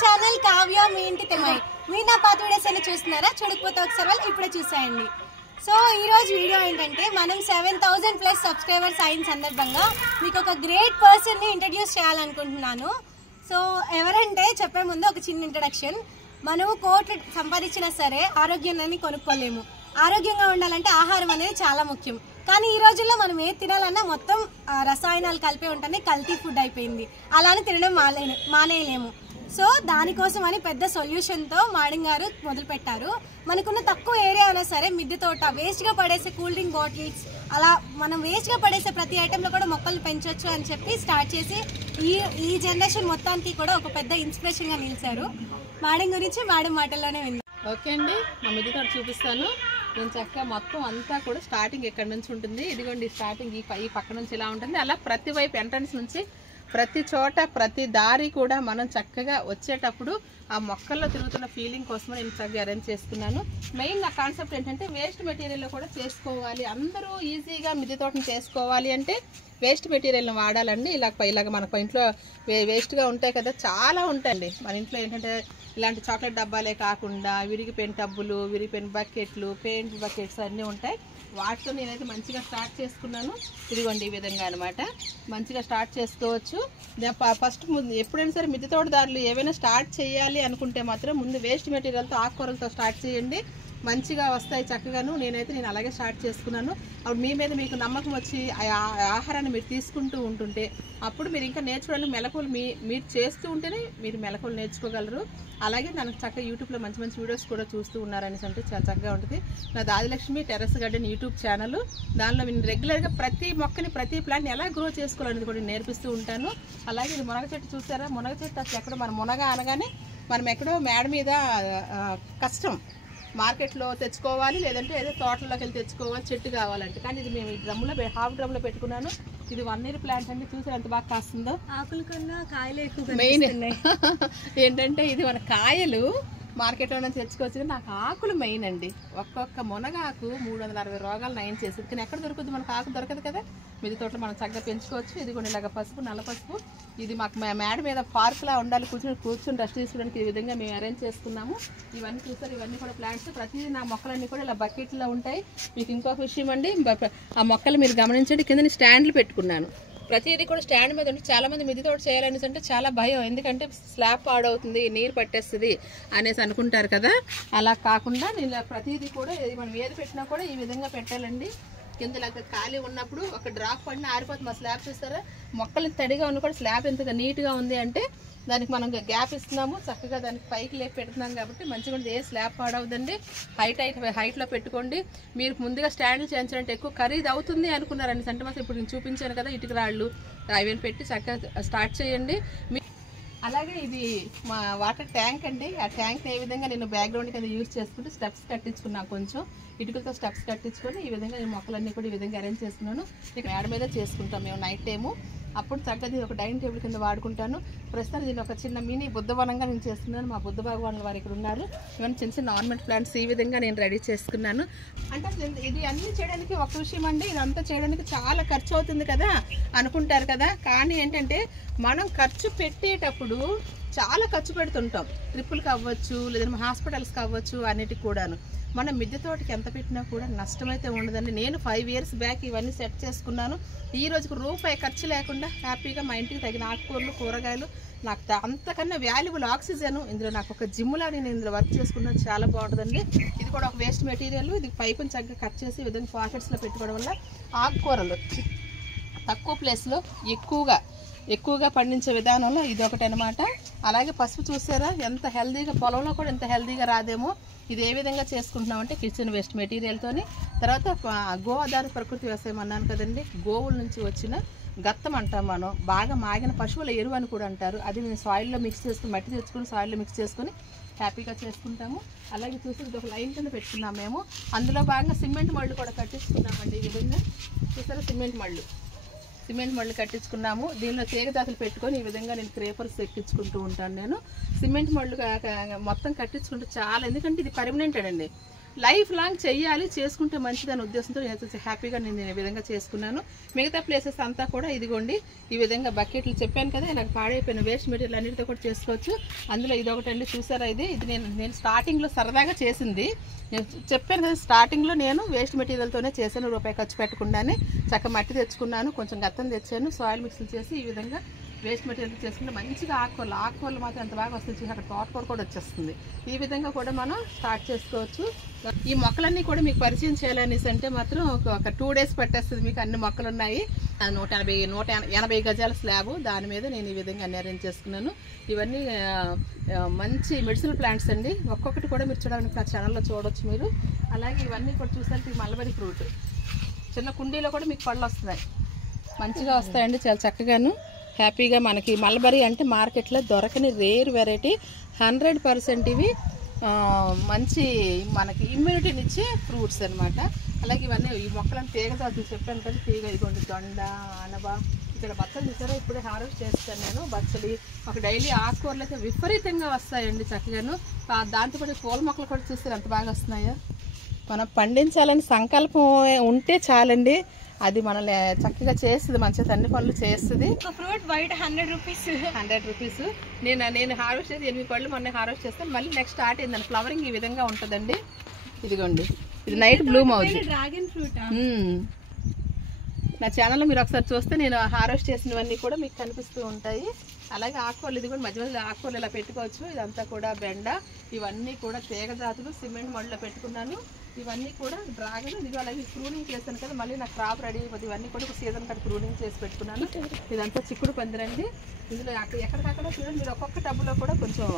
Channel Kavya మీ ఇంటి తెమ్మాయి. మీరు నా పాత వీడియోస్ అన్ని చూస్తున్నారా? చూడకపోతే ఒకసారి వాళ్ళు ఇప్పుడే చూసేయండి. సో ఈ రోజు వీడియో ఏంటంటే మనం 7,000+ సబ్స్క్రైబర్స్ అయిన సందర్భంగా మీకు ఒక గ్రేట్ పర్సన్ని ఇంట్రడ్యూస్ చేయాలనుకుంటున్నాను. సో ఎవరంటే చెప్పే ముందు ఒక చిన్న ఇంట్రడక్షన్. మనము కోట్లు సంపాదించినా సరే ఆరోగ్యాన్ని కొనుక్కోలేము. ఆరోగ్యంగా ఉండాలంటే ఆహారం అనేది చాలా ముఖ్యం. కానీ ఈ రోజుల్లో మనం ఏది తినాలన్నా మొత్తం రసాయనాలు కలిపే ఉంటుంది, కల్తీ ఫుడ్ అయిపోయింది. అలానే తినడం మానేయలేము. సో దానికోసం అని పెద్ద సొల్యూషన్తో మాడింగ్ గారు మొదలు పెట్టారు. మనకున్న తక్కువ ఏరియా అయినా సరే మిద్దె తోట, వేస్ట్గా పడేసే కూల్ డ్రింక్ బాటిల్స్, అలా మనం వేస్ట్గా పడేసే ప్రతి ఐటెంలో కూడా మొక్కలు పెంచవచ్చు అని చెప్పి స్టార్ట్ చేసి ఈ జనరేషన్ మొత్తానికి కూడా ఒక పెద్ద ఇన్స్పిరేషన్గా నిలిచారు. మాడింగ్ గురించి మాడం మాటల్లోనే విందాం. ఓకే అండి, మా మిద్దె తోట చూపిస్తాను. నేను చక్కగా మొత్తం అంతా కూడా స్టార్టింగ్ ఎక్కడి నుంచి ఉంటుంది, ఇదిగోండి స్టార్టింగ్ ఈ పక్క నుంచి ఇలా ఉంటుంది. అలా ప్రతి వైపు ఎంట్రన్స్ నుంచి ప్రతి చోట ప్రతి దారి కూడా మనం చక్కగా వచ్చేటప్పుడు ఆ మొక్కల్లో తిరుగుతున్న ఫీలింగ్ కోసం నేను చక్కగా అరేంజ్ చేసుకున్నాను. మెయిన్ నా కాన్సెప్ట్ ఏంటంటే వేస్ట్ మెటీరియల్లో కూడా చేసుకోవాలి. అందరూ ఈజీగా మిద్దె తోటను చేసుకోవాలి అంటే వేస్ట్ మెటీరియల్ని వాడాలండి. ఇలాగ మన ఇంట్లో వేస్ట్గా ఉంటాయి కదా, చాలా ఉంటాయండి మన ఇంట్లో. ఏంటంటే ఇలాంటి చాక్లెట్ డబ్బాలే కాకుండా విరిగిపోయిన టబ్బులు, విరిగిపోయిన బకెట్లు, పెయింట్ బకెట్స్ అన్నీ ఉంటాయి. వాటితో నేనైతే మంచిగా స్టార్ట్ చేసుకున్నాను. ఇదిగోండి ఈ విధంగా అనమాట మంచిగా స్టార్ట్ చేసుకోవచ్చు. ఫస్ట్ ఎప్పుడైనా సరే మిద్దె తోటదారులు ఏవైనా స్టార్ట్ చేయాలి అనుకుంటే మాత్రం ముందు వేస్ట్ మెటీరియల్తో ఆకుకూరలతో స్టార్ట్ చేయండి, మంచిగా వస్తాయి చక్కగాను. నేను అలాగే స్టార్ట్ చేసుకున్నాను. అప్పుడు మీ మీద మీకు నమ్మకం వచ్చి ఆహారాన్ని మీరు తీసుకుంటూ ఉంటుంటే అప్పుడు మీరు ఇంకా నేర్చుకోవడానికి మెలకువలు మీరు చేస్తూ ఉంటేనే మీరు మెలకువలు నేర్చుకోగలరు. అలాగే నాకు చక్కగా యూట్యూబ్లో మంచి మంచి వీడియోస్ కూడా చూస్తూ ఉన్నారనేసి అంటే చాలా చక్కగా ఉంటుంది. నా దాదిలక్ష్మి టెర్రస్ గార్డెన్ యూట్యూబ్ ఛానల్. దానిలో నేను రెగ్యులర్గా ప్రతి మొక్కని ప్రతి ప్లాంట్ని ఎలా గ్రో చేసుకోవాలనేది కూడా నేర్పిస్తూ ఉంటాను. అలాగే ఇది మునగ చెట్టు చూసారా? మునగ చెట్టు అసలు ఎక్కడో మన మునగ అనగానే మనం ఎక్కడో మేడ మీద కష్టం, మార్కెట్లో తెచ్చుకోవాలి, లేదంటే ఏదో తోటలోకి వెళ్ళి తెచ్చుకోవాలి చెట్టు కావాలంటే. కానీ ఇది మేము ఈ డ్రమ్లో హాఫ్ డ్రమ్లో పెట్టుకున్నాను. ఇది 1 year ప్లాంట్ అండి. చూసారు ఎంత బాగా కాస్తుందో. ఆకుల కన్నా కాయలు ఎక్కువ. మెయిన్ ఏంటంటే ఇది మన కాయలు మార్కెట్లో నుంచి తెచ్చుకోవచ్చు, కానీ నాకు ఆకులు మెయిన్ అండి. ఒక్కొక్క మునగాకు 360 రోగాలు నయం చేస్తుంది. కానీ ఎక్కడ దొరుకుతుంది? మనకు ఆకు దొరకదు కదా. మిద్దె తోటలో మనం చక్కగా పెంచుకోవచ్చు. ఇది కూడా ఇలాగ పసుపు, నల్ల పసుపు. ఇది మాకు మేడ మీద పార్క్లా ఉండాలి, కూర్చొని రెస్ట్ తీసుకోవడానికి ఈ విధంగా మేము అరేంజ్ చేసుకున్నాము. ఇవన్నీ చూస్తారు, ఇవన్నీ కూడా ప్లాంట్స్. ప్రతిదీ నా మొక్కలన్నీ కూడా ఇలా బకెట్లో ఉంటాయి. మీకు ఇంకొక విషయం అండి, ఆ మొక్కలు మీరు గమనించండి, కింద స్టాండ్లు పెట్టుకున్నాను. ప్రతిదీ కూడా స్టాండ్ మీద ఉంటే చాలామంది మిద్దె తోట చేయాలని అంటే చాలా భయం, ఎందుకంటే స్లాబ్ పాడవుతుంది, నీరు పట్టేస్తుంది అనేసి అనుకుంటారు కదా. అలా కాకుండా నేను ప్రతిదీ కూడా మనం ఏది పెట్టినా కూడా ఈ విధంగా పెట్టాలండి. కింద ఇలాగ ఖాళీ ఉన్నప్పుడు ఒక డ్రాప్ పడిన ఆరిపోతుంది. మా స్లాబ్ చూస్తారా? మొక్కలు తడిగా ఉన్న కూడా స్లాబ్ ఎంతగా నీట్గా ఉంది అంటే దానికి మనం గ్యాప్ ఇస్తున్నాము, చక్కగా దానికి పైకి లేపి పెడుతున్నాం కాబట్టి మంచిగా ఉంటుంది. ఏ స్లాబ్ పాడవుదండి. హైట్లో పెట్టుకోండి. మీరు ముందుగా స్టాండ్లు చేయించాలంటే ఎక్కువ ఖరీదు అవుతుంది అనుకున్నారని అంటే మాత్రం ఇప్పుడు నేను చూపించాను కదా, ఇటుక రాళ్ళు అవన్నీ పెట్టి చక్కగా స్టార్ట్ చేయండి. అలాగే ఇది మా వాటర్ ట్యాంక్ అండి. ఆ ట్యాంక్ని ఏ విధంగా నేను బ్యాక్గ్రౌండ్ కింద యూజ్ చేసుకుంటూ స్టెప్స్ కట్టించుకున్నాను, కొంచెం ఇటుకలతో స్టెప్స్ కట్టించుకొని ఈ విధంగా నేను మొక్కలన్నీ కూడా ఈ విధంగా అరేంజ్ చేసుకున్నాను. ఇక మేడ మీద చేసుకుంటాం మేము నైట్ టైము. అప్పుడు చక్కగా ఒక డైనింగ్ టేబుల్ కింద వాడుకుంటాను. ప్రస్తుతం దీన్ని ఒక చిన్న మినీ బుద్ధవనంగా నేను చేస్తున్నాను. మా బుద్ధ భగవానుల వారు ఇక్కడ ఉన్నారు. ఇవన్నీ చిన్న చిన్న ఆర్నమెంట్ ప్లాంట్స్ ఈ విధంగా నేను రెడీ చేసుకున్నాను. అంటే ఇది అన్నీ చేయడానికి ఒక విషయం అండి, ఇదంతా చేయడానికి చాలా ఖర్చు అవుతుంది కదా అనుకుంటారు కదా. కానీ ఏంటంటే మనం ఖర్చు పెట్టేటప్పుడు చాలా ఖర్చు పెడుతుంటాం. ట్రిప్పులకు అవ్వచ్చు, లేదంటే హాస్పిటల్స్కి అవ్వచ్చు, అన్నిటికి కూడాను. మనం మిద్దె తోటకి ఎంత పెట్టినా కూడా నష్టమైతే ఉండదండి. నేను 5 years బ్యాక్ ఇవన్నీ సెట్ చేసుకున్నాను. ఈ రోజుకు రూపాయి ఖర్చు లేకుండా హ్యాపీగా మా ఇంటికి తగిన ఆకుకూరలు, కూరగాయలు, నాకు అంతకన్నా వాల్యుబుల్ ఆక్సిజన్ ఇందులో. నాకు ఒక జిమ్లా నేను ఇందులో వర్క్ చేసుకున్నాను, చాలా బాగుంటుందండి. ఇది కూడా ఒక వేస్ట్ మెటీరియల్. ఇది పైపుని చక్కగా కట్ చేసి ఈ విధంగా పాకెట్స్లో పెట్టుకోవడం వల్ల ఆకుకూరలు తక్కువ ప్లేస్లో ఎక్కువగా పండించే విధానంలో ఇది ఒకటి అనమాట. అలాగే పసుపు చూసారా ఎంత హెల్దీగా, పొలంలో కూడా ఎంత హెల్దీగా రాదేమో. ఇది ఏ విధంగా చేసుకుంటున్నామంటే కిచెన్ వేస్ట్ మెటీరియల్తోని. తర్వాత గో ఆధార ప్రకృతి వ్యవసాయం అన్నాను కదండి, గోవుల నుంచి వచ్చిన గత్తం అంటాం మనం, బాగా మాగిన పశువుల ఎరువు అని కూడా అంటారు. అది మేము సాయిల్లో మిక్స్ చేసుకుని, మట్టి తెచ్చుకుని సాయిల్లో మిక్స్ చేసుకుని హ్యాపీగా చేసుకుంటాము. అలాగే చూసి ఇది ఒక లైన్ కింద పెట్టుకున్నాం మేము. అందులో భాగంగా సిమెంట్ మళ్ళు కూడా కట్టించుకున్నామండి. ఈ విధంగా చూసారా, సిమెంట్ మళ్ళు కట్టించుకున్నాము. దీనిలో తీగదాతలు పెట్టుకొని ఈ విధంగా నేను క్రేపర్స్ ఎక్కించుకుంటూ ఉంటాను. నేను సిమెంట్ మళ్ళు మొత్తం కట్టించుకుంటే చాలా, ఎందుకంటే ఇది పర్మనెంటెడ్ అండి. లైఫ్ లాంగ్ చెయ్యాలి, చేసుకుంటే మంచిదనే ఉద్దేశంతో నేను హ్యాపీగా నేను ఈ విధంగా చేసుకున్నాను. మిగతా ప్లేసెస్ అంతా కూడా ఇదిగోండి ఈ విధంగా బకెట్లు చెప్పాను కదా, ఇలా పాడైపోయిన వేస్ట్ మెటీరియల్ అన్నిటితో కూడా చేసుకోవచ్చు. అందులో ఇదొకటండి, చూసారా, ఇది నేను స్టార్టింగ్లో సరదాగా చేసింది. నేను చెప్పాను కదా, స్టార్టింగ్లో నేను వేస్ట్ మెటీరియల్తోనే చేశాను, రూపాయి ఖర్చు పెట్టకుండానే. చక్క మట్టి తెచ్చుకున్నాను, కొంచెం గత్తం తెచ్చాను, సాయిల్ మిక్స్లు చేసి ఈ విధంగా వేస్ట్ మెటీరియల్ చేసుకుంటే మంచిగా ఆకుకూరలు మాత్రం ఎంత బాగా వస్తుంది చూసి, అక్కడ తోటకూర కూడా వచ్చేస్తుంది. ఈ విధంగా కూడా మనం స్టార్ట్ చేసుకోవచ్చు. ఈ మొక్కలన్నీ కూడా మీకు పరిచయం చేయాలనేసి అంటే మాత్రం ఒక 2 days పట్టేస్తుంది. మీకు అన్ని మొక్కలు ఉన్నాయి. 180 గజాల స్లాబ్, దాని మీద నేను ఈ విధంగా అన్ని అరేంజ్ చేసుకున్నాను. ఇవన్నీ మంచి మెడిసినల్ ప్లాంట్స్ అండి. ఒక్కొక్కటి కూడా మీరు చూడడానికి నా ఛానల్లో చూడవచ్చు మీరు. అలాగే ఇవన్నీ కూడా చూసానికి మల్బరీ ఫ్రూట్ చిన్న కుండీలో కూడా మీకు పళ్ళు వస్తున్నాయి, మంచిగా వస్తాయండి, చాలా చక్కగాను హ్యాపీగా. మనకి మల్బరీ అంటే మార్కెట్లో దొరకని రేర్ వెరైటీ, 100% ఇవి మంచి మనకి ఇమ్యూనిటీనిచ్చే ఫ్రూట్స్ అనమాట. అలాగే ఇవన్నీ ఈ మొక్కలను తీగ జాతులు చెప్పాను కదా, తీగ ఇదిగోండి, దొండ, అనబ, ఇక్కడ బచ్చలు చూసారా, ఇప్పుడే హార్వెస్ట్ చేస్తాను నేను బచ్చలి. ఒక డైలీ ఆకుకూరలు అయితే విపరీతంగా వస్తాయండి చక్కగాను. దాంతోపాటు పూల మొక్కలు కూడా చూస్తే ఎంత బాగా వస్తున్నాయో. మనం పండించాలని సంకల్పం ఉంటే చాలండి, అది మనల్ని చక్కగా చేస్తుంది, మంచిగా అన్ని పనులు చేస్తుంది. ఫ్రూట్ బయట 100 రూపీస్. నేను హార్వెస్ట్ చేసి 8 పళ్ళు మొన్న హార్వెస్ట్ చేస్తాను. మళ్ళీ నెక్స్ట్ స్టార్ట్ అయిందండి. ఫ్లవరింగ్ ఈ విధంగా ఉంటుందండి. ఇదిగోండి, ఇది నైట్ బ్లూమ్ అవుతుంది, డ్రాగన్ ఫ్రూట్. నా ఛానల్లో మీరు ఒకసారి చూస్తే నేను హార్వెస్ట్ చేసినవన్నీ కూడా మీకు కనిపిస్తూ ఉంటాయి. అలాగే ఆకుకూరలు, ఇది కూడా మధ్య మధ్యలో ఆకుకూరలు ఇలా పెట్టుకోవచ్చు. ఇదంతా కూడా బెండ, ఇవన్నీ కూడా తీగ జాతులు సిమెంట్ మళ్ళీ పెట్టుకున్నాను. ఇవన్నీ కూడా డ్రాగన్, ఇది అలాగే ప్రూనింగ్ చేశాను కదా, మళ్ళీ నాకు క్రాప్ రెడీ అయిపోతుంది. ఇవన్నీ కూడా ఒక సీజన్ కట్టి ప్రూనింగ్ చేసి పెట్టుకున్నాను. ఇదంతా చిక్కుడు పందిరండి. ఇందులో ఎక్కడికక్కడ చూడండి మీరు, ఒక్కొక్క టబ్బులో కూడా కొంచెం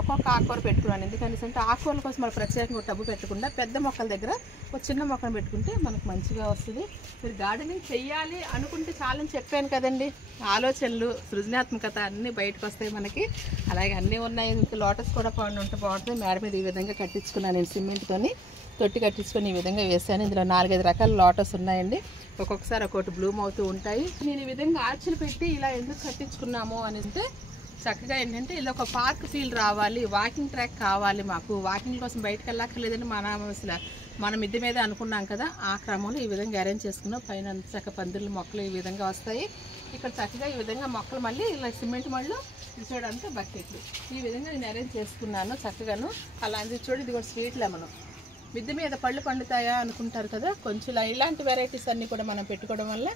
ఒక్కొక్క ఆకుకూర పెట్టుకున్నాను. ఎందుకంటే అంటే ఆకుకూరల కోసం మనం ప్రత్యేకంగా టబ్బు పెట్టకుండా పెద్ద మొక్కల దగ్గర ఒక చిన్న మొక్కను పెట్టుకుంటే మనకు మంచిగా వస్తుంది. మీరు గార్డెనింగ్ చెయ్యాలి అనుకుంటే చాలని చెప్పాను కదండి, ఆలోచనలు, సృజనాత్మకత అన్నీ బయటకు వస్తాయి మనకి. అలాగే అన్నీ ఉన్నాయి. ఇంకా లోటస్ కూడా ఉంటే బాగుంటుంది. మేడ మీద ఈ విధంగా కట్టించుకున్నాను నేను, సిమెంట్తోని తొట్టి కట్టించుకొని ఈ విధంగా వేసాను. ఇందులో 4-5 రకాల లోటస్ ఉన్నాయండి. ఒక్కొక్కసారి ఒక్కొక్కటి బ్లూమ్ అవుతూ ఉంటాయి. నేను ఈ విధంగా ఆర్చులు పెట్టి ఇలా ఎందుకు కట్టించుకున్నాము అని అంటే, చక్కగా ఏంటంటే ఇలా ఒక పార్క్ ఫీల్ రావాలి, వాకింగ్ ట్రాక్ కావాలి మాకు. వాకింగ్ కోసం బయటకు వెళ్ళక్కర్లేదని మన మిద్దె మీద అనుకున్నాం కదా, ఆ క్రమంలో ఈ విధంగా అరేంజ్ చేసుకున్నాం. పైన చక్క పందిర్లు మొక్కలు ఈ విధంగా వస్తాయి. ఇక్కడ చక్కగా ఈ విధంగా మొక్కలు మళ్ళీ ఇలా సిమెంట్ మళ్ళు చూడంతా బకెట్లు ఈ విధంగా నేను అరేంజ్ చేసుకున్నాను చక్కగాను. అలాంటి చూడండి, ఇది కూడా స్వీట్ లెమన్. మిద్దె మీద పళ్ళు పండుతాయా అనుకుంటారు కదా, కొంచెం ఇలాంటి వెరైటీస్ అన్నీ కూడా మనం పెట్టుకోవడం వల్ల,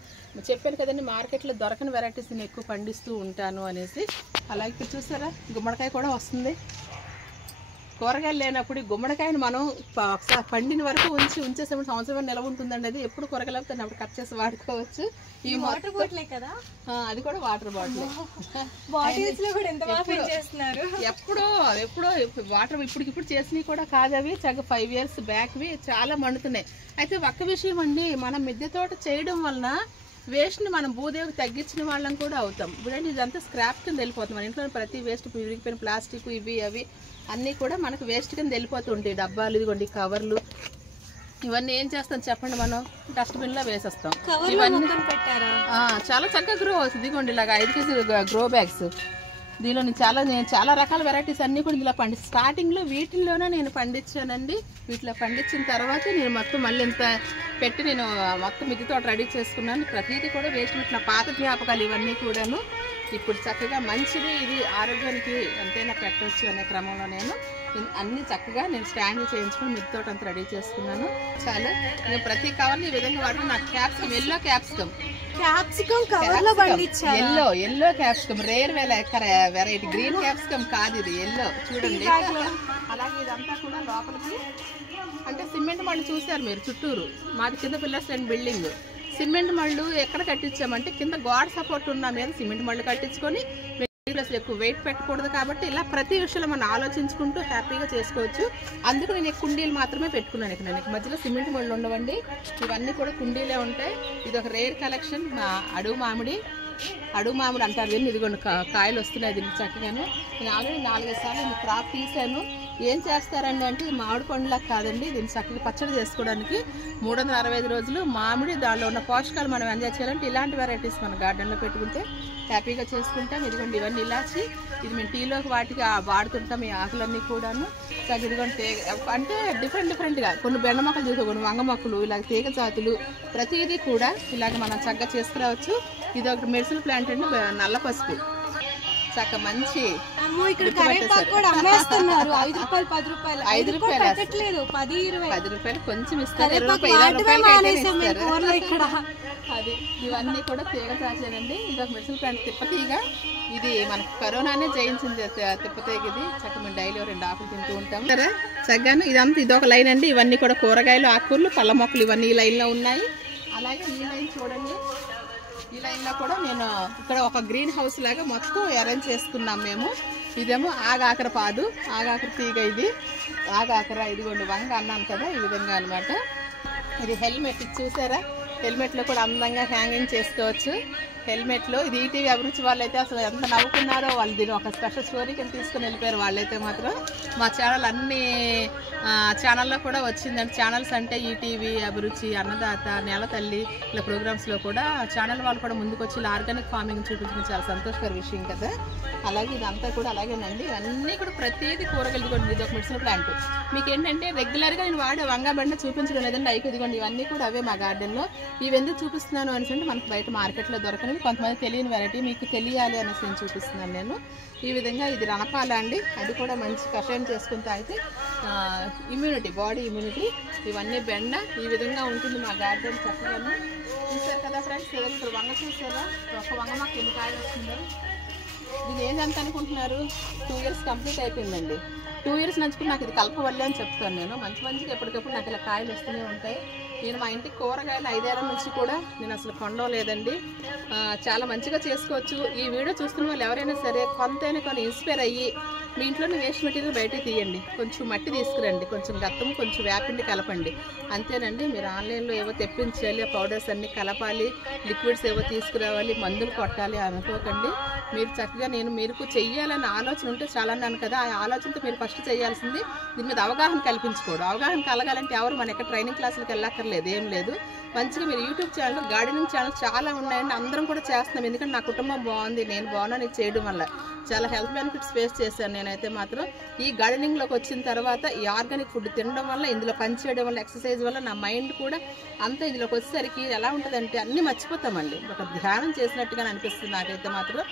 చెప్పాను కదండి మార్కెట్లో దొరకని వెరైటీస్ నేను ఎక్కువ పండిస్తూ ఉంటాను అనేసి. అలాగే ఇక్కడ చూసారా, గుమ్మడికాయ కూడా వస్తుంది. కూరగాయలు లేనప్పుడు గుమ్మడికాయను మనం ఒకసారి పండిన వరకు ఉంచేసాము, సంవత్సరం నిలవ ఉంటుందండి. అది ఎప్పుడు కూరగాయలు అవుతుంది అప్పుడు కట్ చేసి వాడుకోవచ్చు. ఈ వాటర్ బాటిలే కదా, అది కూడా వాటర్ బాటిల్. బాటిల్స్ లో కూడా ఎంత బాగా చేస్తున్నారు. ఎప్పుడో వాటర్ ఇప్పుడు చేసినవి కూడా కాదు, అవి చక్కగా 5 years బ్యాక్వి చాలా మండుతున్నాయి. అయితే ఒక్క విషయం అండి, మనం మిద్దె తోట చేయడం వలన వేస్ట్ని మనం భూదేవికి తగ్గించిన వాళ్ళం కూడా అవుతాం. ఇప్పుడంటే ఇదంతా స్క్రాప్ కింద వెళ్ళిపోతుంది. మన ఇంట్లో ప్రతి వేస్ట్, విరిగిపోయిన ప్లాస్టిక్ ఇవి అవి అన్నీ కూడా మనకు వేస్ట్ కింద వెళ్ళిపోతుంటాయి. డబ్బాలు, ఇదిగోండి కవర్లు, ఇవన్నీ ఏం చేస్తాం చెప్పండి, మనం డస్ట్బిన్లో వేసేస్తాం. ఇవన్నీ చాలా చక్కగా గ్రో అవుతుంది. ఇదిగోండి ఇలాగ 5 kg గ్రో బ్యాగ్స్. దీనిలో నేను చాలా రకాల వెరైటీస్ అన్నీ కూడా ఇలా స్టార్టింగ్లో వీటిల్లోనే నేను పండించానండి. వీటిలో పండించిన తర్వాత నేను మొత్తం మళ్ళీ ఇంత పెట్టి నేను మొత్తం మిద్దె తోట రెడీ చేసుకున్నాను. ప్రతిదీ కూడా వేస్ట్ నా పాత జ్ఞాపకాలు ఇవన్నీ కూడాను. ఇప్పుడు చక్కగా మంచిది, ఇది ఆరోగ్యానికి ఎంతైనా పెట్టవచ్చు అనే క్రమంలో నేను అన్ని చక్కగా నేను స్టాండ్ చేయించుకుని మిద్దె తోట అంతా రెడీ చేసుకున్నాను. చాలా నేను ప్రతి కవర్ని ఈ విధంగా వాడుకుని నాకు క్యాప్సికమ్, ఎల్లో క్యాప్సికమ్ కవర్ లో పండించాను. Yellow capsicum rare variety, green capsicum కాదు, ఇది ఎల్లో చూడండి. అలాగే ఇదంతా కూడా లోపలికి అంటే సిమెంట్ మళ్ళు చూసారు మీరు చుట్టూరు. మాది కింద పిల్లర్స్ అండ్ బిల్డింగ్. సిమెంట్ మళ్ళు ఎక్కడ కట్టించామంటే కింద గోడ సపోర్ట్ ఉన్న మీద సిమెంట్ మళ్ళు కట్టించుకొని, ఎక్కువ వెయిట్ పెట్టకూడదు కాబట్టి ఇలా ప్రతి విషయంలో మనం ఆలోచించుకుంటూ హ్యాపీగా చేసుకోవచ్చు. అందుకు నేను కుండీలు మాత్రమే పెట్టుకున్నాను. ఇక్కడ నేను మధ్యలో సిమెంట్ మళ్ళు ఉండవండి, ఇవన్నీ కూడా కుండీలే ఉంటాయి. ఇది ఒక రేర్ కలెక్షన్, అడుగు మామిడి. అడుగు మామిడి అంటారు దీన్ని. ఇదిగోండి కాయలు వస్తున్నాయి దీనికి చక్కగాను. నేను ఆల్రెడీ 4-5 సార్లు క్రాప్ తీసాను. ఏం చేస్తారండి అంటే ఇది మామిడి పండులా కాదండి, దీన్ని చక్కగా పచ్చడి చేసుకోవడానికి 365 రోజులు మామిడి దానిలో ఉన్న పోషకాలు మనం ఎంజాయ్ చేయాలంటే ఇలాంటి వెరైటీస్ మన గార్డెన్లో పెట్టుకుంటే హ్యాపీగా చేసుకుంటాం. ఇదిగోండి ఇవన్నీ ఇలాచి, ఇది మేము టీలోకి వాటికి వాడుతుంటాం ఈ ఆకులన్నీ కూడాను. చక్కగా ఇదిగోండి అంటే డిఫరెంట్గా కొన్ని బెండ మొక్కలు చూసుకోండి, వంగ మొక్కలు, ఇలాగ తీగ జాతులు ప్రతిదీ కూడా ఇలాగ మనం చక్కగా చేసుకురావచ్చు. ఇది ఒక మెడిసిన్ ప్లాంట్ అండి, నల్ల పసుపు చక్క మంచి. ఇక్కడ కరివేపాకు కూడా అమ్మేస్తున్నారు 5 రూపాయలు 10 రూపాయలు. 5 రూపాయలు పెట్టట్లేదు 10 రూపాయలు కొంచెం ఇస్తారు, 20 రూపాయలు ఇక్కడ. అది ఇవన్నీ కూడా తీగ చాచేనండి. ఇది ఒక మెడిసిన్ ప్లాంట్ తిప్పతీగ. ఇది మనకి కరోనానే జయించింది తిప్పతీగ. ఇది చక్కగా మేము డైలీ 2 ఆకులు తింటూ ఉంటాం సరే చక్కగాను. ఇదంతా ఇదొక లైన్ అండి. ఇవన్నీ కూడా కూరగాయలు, ఆకుకూరలు, పళ్ళ మొక్కలు ఇవన్నీ ఈ లైన్లో ఉన్నాయి. అలాగే ఈ లైన్ చూడండి, ఈ లైన్లో కూడా నేను ఇక్కడ ఒక గ్రీన్ హౌస్ లాగా మొత్తం అరేంజ్ చేసుకున్నాం మేము. ఇదేమో ఆగాకర పాదు, ఆగాకర తీగ, ఇది ఆగాకర. ఇదిగోండి వంగ అన్నాను కదా, ఈ విధంగా అనమాట. ఇది హెల్మెట్, ఇది చూసారా, హెల్మెట్లో కూడా అందంగా హ్యాంగింగ్ చేసుకోవచ్చు. హెల్మెట్లో ఇది ఈటీవీ అభిరుచి వాళ్ళైతే అసలు ఎంత నవ్వుకున్నారో, వాళ్ళు దీన్ని ఒక స్పెషల్ స్టోరీ కింద తీసుకుని వెళ్ళిపోయారు వాళ్ళైతే మాత్రం. మా ఛానల్ అన్ని ఛానల్లో కూడా వచ్చిందండి. ఛానల్స్ అంటే ఈటీవీ, అభిరుచి, అన్నదాత, నేల తల్లి ఇలా ప్రోగ్రామ్స్లో కూడా ఛానల్ వాళ్ళు కూడా ముందుకు వచ్చి ఇలా ఆర్గానిక్ ఫార్మింగ్ చూపించడం చాలా సంతోషకర విషయం కదా. అలాగే ఇదంతా కూడా అలాగేనండి. ఇవన్నీ కూడా ప్రతిదీ కూరగాయలు కూడా. ఇది ఒక మెడిసిన్ ప్లాంట్. మీకు ఏంటంటే రెగ్యులర్గా నేను వాడే వంగబండ చూపించడం లేదండి, అయిపోయి ఇదిగోండి ఇవన్నీ కూడా అవే మా గార్డెన్లో. ఇవి ఎందుకు చూపిస్తున్నాను అనేసి అంటే మనకు బయట మార్కెట్లో దొరకని కొంతమంది తెలియని వెరైటీ మీకు తెలియాలి అనేసి నేను చూపిస్తున్నాను నేను. ఈ విధంగా ఇది రణపాల అండి, అది కూడా మంచి కషాయం చేసుకుని తాగితే ఇమ్యూనిటీ, బాడీ ఇమ్యూనిటీ. ఇవన్నీ బెండ ఈ విధంగా ఉంటుంది మా గార్డెన్ చక్కగా. చూసారు కదా ఫ్రెండ్స్, ఇక్కడ వంగ చూసారా, ఒక వంగ మాకు ఎన్ని కాయలు వస్తుందో. ఇది ఏంటంత అనుకుంటున్నారు, 2 years కంప్లీట్ అయిపోయిందండి. 2 years నుంచి నాకు ఇది కలపవల్లి అని చెప్తాను నేను. మంచిగా ఎప్పటికప్పుడు నాకు ఇలా కాయలు వస్తూనే ఉంటాయి. నేను మా ఇంటికి కూరగాయలు 5 ఏళ్ల నుంచి కూడా నేను అసలు కొనడం లేదండి. చాలా మంచిగా చేసుకోవచ్చు. ఈ వీడియో చూస్తున్న వాళ్ళు ఎవరైనా సరే కొంతైనా కొన్ని ఇన్స్పైర్ అయ్యి మీ ఇంట్లోనే వేస్ట్ మెటీరియల్ బయటకు తీయండి, కొంచెం మట్టి తీసుకురండి, కొంచెం గత్తము, కొంచెం వేపిండి కలపండి, అంతేనండి. మీరు ఆన్లైన్లో ఏవో తెప్పించాలి, ఆ పౌడర్స్ అన్నీ కలపాలి, లిక్విడ్స్ ఏవో తీసుకురావాలి, మందులు కొట్టాలి అనుకోకండి. మీరు చక్కగా మీరు చెయ్యాలన్న ఆలోచన ఉంటే చాలా అన్నాను కదా, ఆ ఆలోచనతో మీరు ఫస్ట్ చేయాల్సింది దీని మీద అవగాహన కల్పించుకోవడం. అవగాహన కలగాలంటే ఎవరు మన ఎక్కడ ట్రైనింగ్ క్లాసులకు వెళ్ళక్కర్లేదు, ఏం లేదు. మంచిగా మీరు యూట్యూబ్ ఛానల్, గార్డెనింగ్ ఛానల్ చాలా ఉన్నాయండి, అందరం కూడా చేస్తున్నాం. ఎందుకంటే నా కుటుంబం బాగుంది, నేను బాగున్నాను, ఇది చేయడం వల్ల చాలా హెల్త్ బెనిఫిట్స్ ఫేస్ చేశాను నేనైతే మాత్రం. ఈ గార్డెనింగ్లోకి వచ్చిన తర్వాత ఈ ఆర్గానిక్ ఫుడ్ తినడం వల్ల, ఇందులో పని చేయడం వల్ల, ఎక్సర్సైజ్ వల్ల నా మైండ్ కూడా అంతా ఇందులోకి వచ్చేసరికి ఎలా ఉంటుందంటే అన్నీ మర్చిపోతామండి. ఒక ధ్యానం చేసినట్టుగా అనిపిస్తుంది నాకైతే మాత్రం.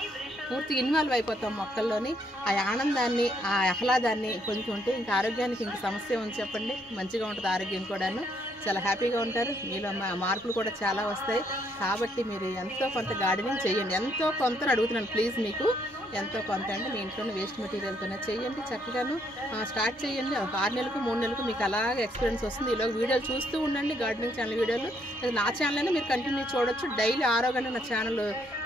పూర్తిగా ఇన్వాల్వ్ అయిపోతాం మొక్కల్లోని. ఆ ఆనందాన్ని, ఆ ఆహ్లాదాన్ని కొంచెం ఉంటే ఇంకా ఆరోగ్యానికి ఇంక సమస్య ఉంది చెప్పండి. మంచిగా ఉంటుంది ఆరోగ్యం కూడాను, చాలా హ్యాపీగా ఉంటారు. మీలో మార్పులు కూడా చాలా వస్తాయి. కాబట్టి మీరు ఎంతో కొంత గార్డెనింగ్ చేయండి. ఎంతో కొంత అడుగుతున్నాను ప్లీజ్, మీకు ఎంతో కొంత అండి మీ ఇంట్లోనే వేస్ట్ మెటీరియల్తోనే చేయండి. చక్కగాను స్టార్ట్ చేయండి. 6 నెలలకు 3 నెలలకు మీకు అలాగే ఎక్స్పీరియన్స్ వస్తుంది. ఇలా వీడియోలు చూస్తూ ఉండండి, గార్డెనింగ్ ఛానల్ వీడియోలు. నా ఛానల్ అయినా మీరు కంటిన్యూ చూడొచ్చు. డైలీ 6 గంటల నా ఛానల్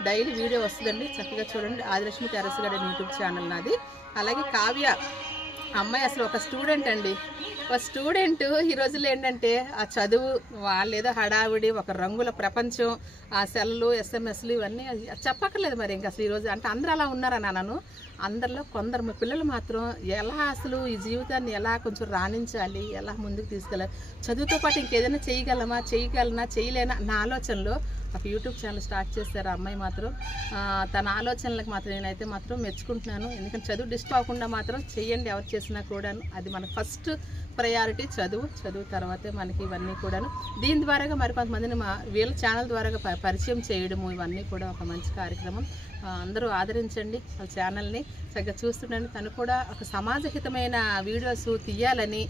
డైలీ వీడియో వస్తుందండి, చక్కగా చూడండి. Adilakshmi terrace garden YouTube channel నాది. అలాగే కావ్య అమ్మాయి అసలు ఒక స్టూడెంట్ అండి. ఒక స్టూడెంట్ ఈ రోజుల్లో ఏంటంటే ఆ చదువు, వాళ్ళేదో హడావిడి, ఒక రంగుల ప్రపంచం, ఆ సెల్లు, ఎస్ఎంఎస్లు ఇవన్నీ చెప్పక్కర్లేదు మరి ఇంకా అసలు ఈరోజు. అంటే అందరూ అలా ఉన్నారని అన్నాను, అందరిలో కొందరు మా పిల్లలు మాత్రం ఎలా అసలు ఈ జీవితాన్ని ఎలా కొంచెం రాణించాలి, ఎలా ముందుకు తీసుకెళ్ళాలి, చదువుతో పాటు ఇంకేదైనా చేయగలనా చేయలేనా నా ఆలోచనలో ఒక యూట్యూబ్ ఛానల్ స్టార్ట్ చేశారు ఆ అమ్మాయి మాత్రం. తన ఆలోచనలకు మాత్రం నేనైతే మాత్రం మెచ్చుకుంటున్నాను. ఎందుకంటే చదువు డిస్టర్బ్ అవ్వకుండా మాత్రం చెయ్యండి ఎవరు చేసినా కూడాను. అది మన ఫస్ట్ ప్రయారిటీ చదువు తర్వాతే మనకి ఇవన్నీ కూడాను. దీని ద్వారాగా మరి కొంతమందిని వీళ్ళ ఛానల్ ద్వారాగా పరిచయం చేయడము ఇవన్నీ కూడా ఒక మంచి కార్యక్రమం. అందరూ ఆదరించండి ఆ ఛానల్ని, చక్కగా చూస్తుండండి. తను కూడా ఒక సమాజహితమైన వీడియోస్ తీయాలని,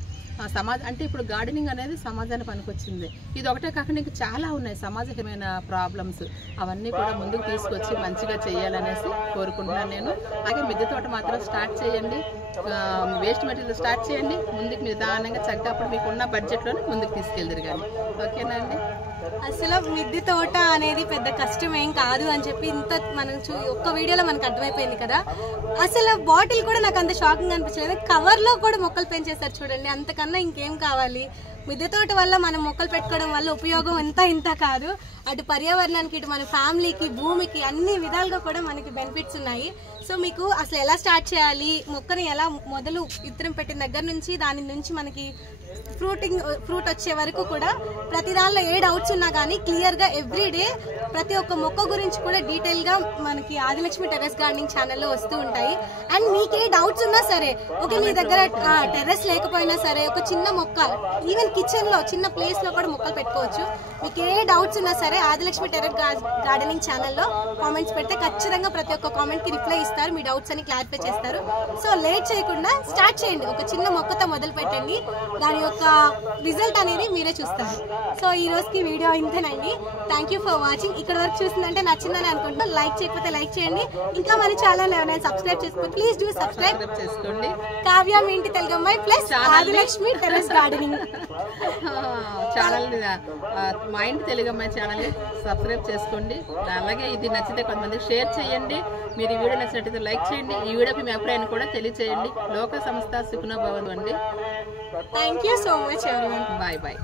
అంటే ఇప్పుడు గార్డెనింగ్ అనేది సమాజానికి పనికొచ్చింది. ఇది ఒకటే కాకుండా ఇంకా చాలా ఉన్నాయి సమాజహితమైన ప్రాబ్లమ్స్, అవన్నీ కూడా ముందుకు తీసుకొచ్చి మంచిగా చేయాలనేసి కోరుకుంటున్నాను నేను. అలాగే మిద్దె తోట మాత్రం స్టార్ట్ చేయండి, వేస్ట్ మెటీరియల్ స్టార్ట్ చేయండి, ముందుకు నిదానంగా చక్కగా అప్పుడు మీకు ఉన్న బడ్జెట్లోనే ముందుకు తీసుకెళ్తారు కానీ. ఓకేనా అండి? అసలు మిద్దె తోట అనేది పెద్ద కష్టం ఏం కాదు అని చెప్పి ఇంత మనం ఒక్క వీడియోలో మనకు అర్థమైపోయింది కదా. అసలు బాటిల్ కూడా నాకు అంత షాకింగ్ అనిపించలేదు, కవర్ లో కూడా మొక్కలు పెంచేస్తారు చూడండి, అంతకన్నా ఇంకేం కావాలి. మిద్దె తోట వల్ల మనం మొక్కలు పెట్టుకోవడం వల్ల ఉపయోగం ఇంత కాదు, అటు పర్యావరణానికి ఇటు మన ఫ్యామిలీకి భూమికి అన్ని విధాలుగా కూడా మనకి బెనిఫిట్స్ ఉన్నాయి. సో మీకు అసలు ఎలా స్టార్ట్ చేయాలి, మొక్కని ఎలా మొదలు విత్తనం పెట్టిన దగ్గర నుంచి దాని నుంచి మనకి ఫ్రూట్ వచ్చే వరకు కూడా ప్రతి దానిలో ఏ డౌట్స్ ఉన్నా కానీ క్లియర్గా ఎవ్రీడే ప్రతి ఒక్క మొక్క గురించి కూడా డీటెయిల్గా మనకి ఆదిలక్ష్మి టెర్రస్ గార్డెనింగ్ ఛానల్లో వస్తూ ఉంటాయి. అండ్ మీకు ఏ డౌట్స్ ఉన్నా సరే, ఓకే మీ దగ్గర టెర్రస్ లేకపోయినా సరే ఒక చిన్న మొక్క ఈవెన్ కిచెన్లో చిన్న ప్లేస్లో కూడా మొక్కలు పెట్టుకోవచ్చు. మీకు ఏ డౌట్స్ ఉన్నా సరే ఆదిలక్ష్మి టెర్రస్ గార్డెనింగ్ ఛానల్లో కామెంట్స్ పెడితే ఖచ్చితంగా ప్రతి ఒక్క కామెంట్కి రిప్లై ఇస్తారు, మీ డౌట్స్ అని క్లారిఫై చేస్తారు. సో లేట్ చేయకుండా స్టార్ట్ చేయండి, ఒక చిన్న మొక్కతో మొదలు పెట్టండి, దాని యొక్క రిజల్ట్ అనేది మీరే చూస్తారు. సో ఈ రోజుకి వీడియో ఇంతేనండి. Thank you for watching. ఇక్కడ వరకు చూసిందంటే నచ్చిందని అనుకుంటున్నా. లైక్ చేయకపోతే లైక్ చేయండి, ఇంకా మన ఛానల్ ఎవరైనా సబ్స్క్రైబ్ చేసుకోండి ప్లీజ్ డూ సబ్స్క్రైబ్ చేసుకోండి. కావ్య మీ ఇంటి తెలుగు అమ్మాయి plus Adilakshmi terrace gardening channel, మా ఇంటి తెలుగు అమ్మాయి ఛానల్ సబ్స్క్రైబ్ చేసుకోండి. అలాగే ఇది నచ్చితే కొంతమంది షేర్ చేయండి. మీరు ఈ వీడియో నచ్చినట్లయితే లైక్ చేయండి. ఈ వీడియోకి మీ అభిప్రాయాన్ని కూడా తెలియచేయండి. లోక సంస్థ సుఖనో భవంతు అండి. Thank you so much everyone. Bye bye.